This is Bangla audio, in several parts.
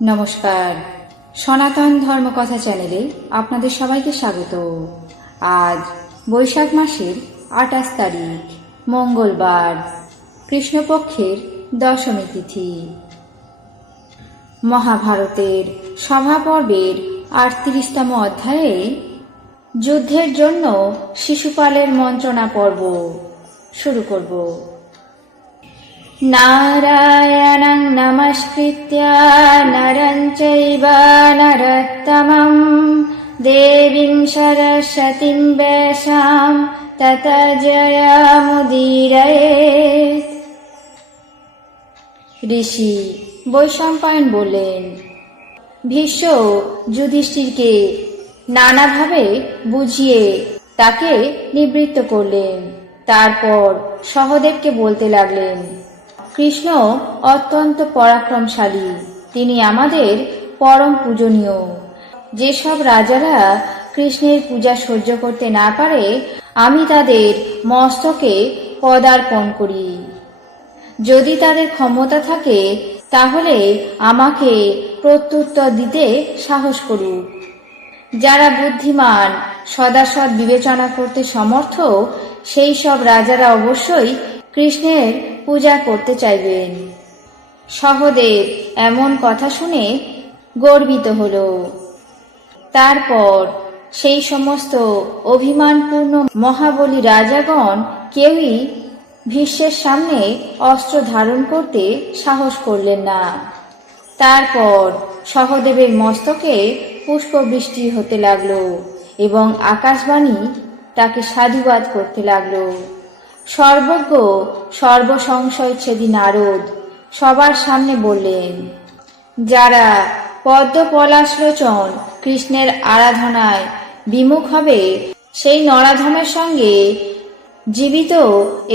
নমস্কার, সনাতন ধর্মকথা চ্যানেলে আপনাদের সবাইকে স্বাগত। আজ বৈশাখ মাসের 28 তারিখ, মঙ্গলবার, কৃষ্ণপক্ষের দশমী তিথি। মহাভারতের সভা পর্বের 38তম অধ্যায়ে যুদ্ধের জন্য শিশুপালের মন্ত্রণা পর্ব শুরু করব। নারায়ণং নমস্কৃত্য নরং চৈব নরোত্তমং দেবীং সরস্বতীং ব্যাসাং ততো জয়মুদীরয়েৎ। ঋষি বৈশম্পায়ন বললেন, ভীষ্ম যুধিষ্ঠিরকে নানাভাবে বুঝিয়ে তাকে নিবৃত্ত করলেন। তারপর সহদেবকে বলতে লাগলেন, কৃষ্ণ অত্যন্ত পরাক্রমশালী, তিনি আমাদের পরম পূজনীয়। যেসব রাজারা কৃষ্ণের পূজা সহ্য করতে না পারে, আমি তাদের মস্তকে পদার্পণ করি। যদি তাদের ক্ষমতা থাকে তাহলে আমাকে প্রত্যুত্তর দিতে সাহস করুক। যারা বুদ্ধিমান, সদাসৎ বিবেচনা করতে সমর্থ, সেই সব রাজারা অবশ্যই কৃষ্ণের পূজা করতে চাইবেন। সহদেব এমন কথা শুনে গর্বিত হল। তারপর সেই সমস্ত অভিমানপূর্ণ মহাবলী রাজাগণ কেউই ভীষ্মের সামনে অস্ত্র ধারণ করতে সাহস করলেন না। তারপর সহদেবের মস্তকে পুষ্পবৃষ্টি হতে লাগল এবং আকাশবাণী তাকে সাধুবাদ করতে লাগল। সর্বজ্ঞ সর্বসংশয়চ্ছেদী নারদ সবার সামনে বললেন, যারা পদ্ম পলাশলোচন কৃষ্ণের আরাধনায় বিমুখ হবে, সেই নরাধমের সঙ্গে জীবিত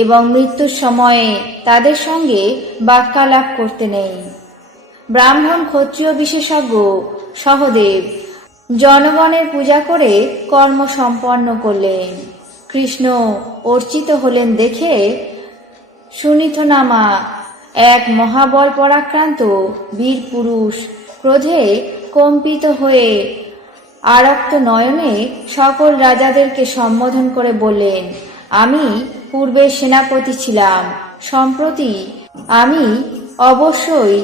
এবং মৃত্যুর সময়ে তাদের সঙ্গে বাক্যালাপ করতে নেই। ব্রাহ্মণ ক্ষত্রিয় বিশেষজ্ঞ সহদেব জনগণের পূজা করে কর্ম সম্পন্ন করলেন। কৃষ্ণ অর্চিত হলেন দেখে সুনীতনামা এক মহাবল পরাক্রান্ত বীর পুরুষ ক্রোধে কম্পিত হয়ে আরক্ত নয়নে সকল রাজাদেরকে সম্বোধন করে বললেন, আমি পূর্বে সেনাপতি ছিলাম, সম্প্রতি আমি অবশ্যই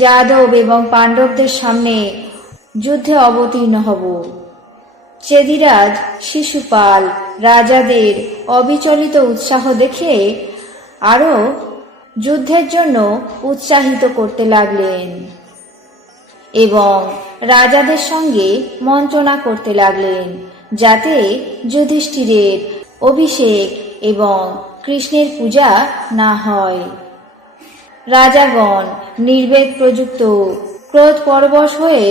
যাদব এবং পাণ্ডবদের সামনে যুদ্ধে অবতীর্ণ হব। চেদিরাজ শিশুপাল রাজাদের অবিচলিত উৎসাহ দেখে আরো যুদ্ধের জন্য উৎসাহিত করতে লাগলেন এবং রাজাদের সঙ্গে মন্ত্রণা করতে লাগলেন, যাতে যুধিষ্ঠিরের অভিষেক এবং কৃষ্ণের পূজা না হয়। রাজাগণ নির্বেদ প্রযুক্ত ক্রোধ পরবশ হয়ে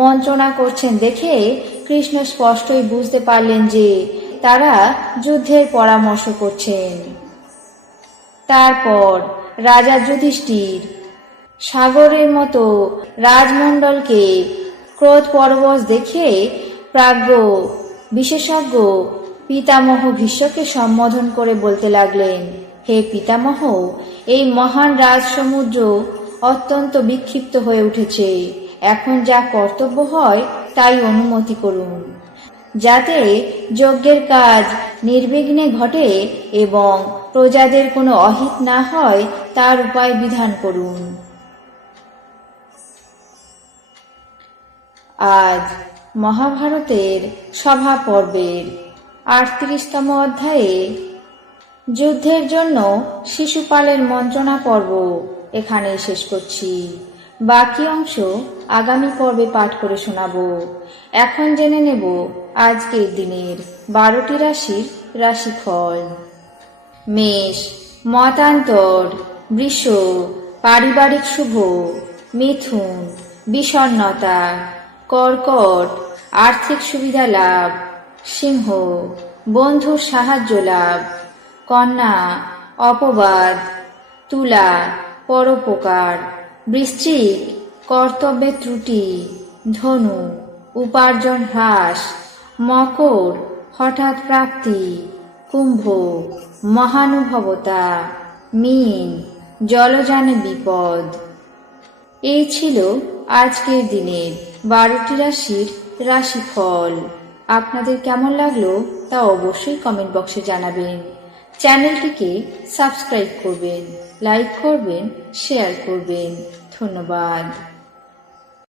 মন্ত্রণা করছেন দেখে কৃষ্ণ স্পষ্টই বুঝতে পারলেন যে তারা যুদ্ধের পরামর্শ করছেন। তারপর রাজা যুধিষ্ঠির সাগরের মতো রাজমণ্ডলকে ক্রোধ পরবশ দেখে প্রাজ্ঞ বিশেষজ্ঞ পিতামহ ভীষ্মকে সম্বোধন করে বলতে লাগলেন, হে পিতামহ, এই মহান রাজসমুদ্র অত্যন্ত বিক্ষিপ্ত হয়ে উঠেছে। এখন যা কর্তব্য হয় তাই অনুমতি করুন, যাতে যজ্ঞের কাজ নির্বিঘ্নে ঘটে এবং প্রজাদের কোনো অহিত না হয় তার উপায় বিধান করুন। আজ মহাভারতের সভা পর্বের 38তম অধ্যায়ে যুদ্ধের জন্য শিশুপালের মন্ত্রণা পর্ব এখানেই শেষ করছি। বাকি অংশ আগামী পর্বে পাঠ করে শোনাব। এখন জেনে নেব আজকের দিনের 12টি রাশির রাশিফল। মেষ মতান্তর, বৃষ পারিবারিক শুভ, মিথুন বিষণ্ণতা, কর্কট আর্থিক সুবিধা লাভ, সিংহ বন্ধুর সাহায্য লাভ, কন্যা অপবাদ, তুলা পরোপকার, বৃশ্চিক কর্তব্যের ত্রুটি, ধনু উপার্জন হ্রাস, মকর হঠাৎ প্রাপ্তি, কুম্ভ মহানুভবতা, মীন জলযানে বিপদ। এই ছিল আজকের দিনের 12টি রাশির রাশিফল। আপনাদের কেমন লাগলো তা অবশ্যই কমেন্ট বক্সে জানাবেন। চ্যানেলটিকে সাবস্ক্রাইব করবেন, লাইক করবেন, শেয়ার করবেন। ধন্যবাদ।